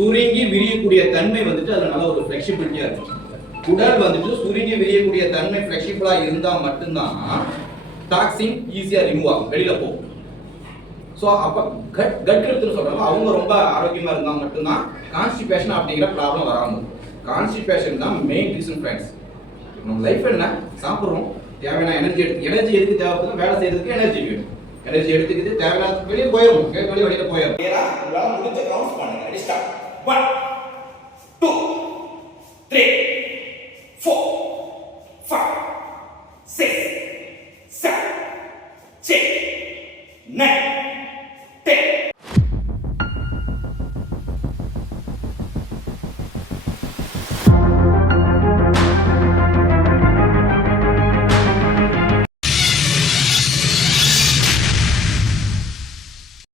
சுருங்கி விரியக்கூடிய தன்மை வந்துட்டு அதுல நல்ல ஒரு ஃபிளெக்சிபிலிட்டியா இருக்கும். குடல் வந்துட்டு சுருங்கி விரியக்கூடிய தன்மை ஃபிளெக்சிபிளா இருந்தா மட்டும்தான் டாக்ஸின் ஈஸியா ரிமூவ் ஆகும், வெளியில போகும். ஸோ அப்போ கட் ஹெல்த்னு சொல்றாங்க, அவங்க ரொம்ப ஆரோக்கியமா இருந்தா மட்டும்தான் கான்ஸ்டிபேஷன் அப்படிங்கிற ப்ராப்ளம் வராமல். கான்ஸ்டிபேஷன் தான் மெயின் ரீசன் ஃப்ரெண்ட்ஸ். நம்ம லைஃப் என்ன, சாப்பிட்றோம், தேவையான எனர்ஜி எனர்ஜி எதுக்கு தேவைப்படுது, வேலை செய்யறதுக்கு எனர்ஜி வேணும். எனர்ஜி எடுத்துக்கிட்டு தேவையான வெளியே போயிடும், வெளியில போயிடும். உங்களால் முடிஞ்ச கவுண்ட் பண்ணுங்க. Ready start. 1 2 3 4 5 6 7 8 9 10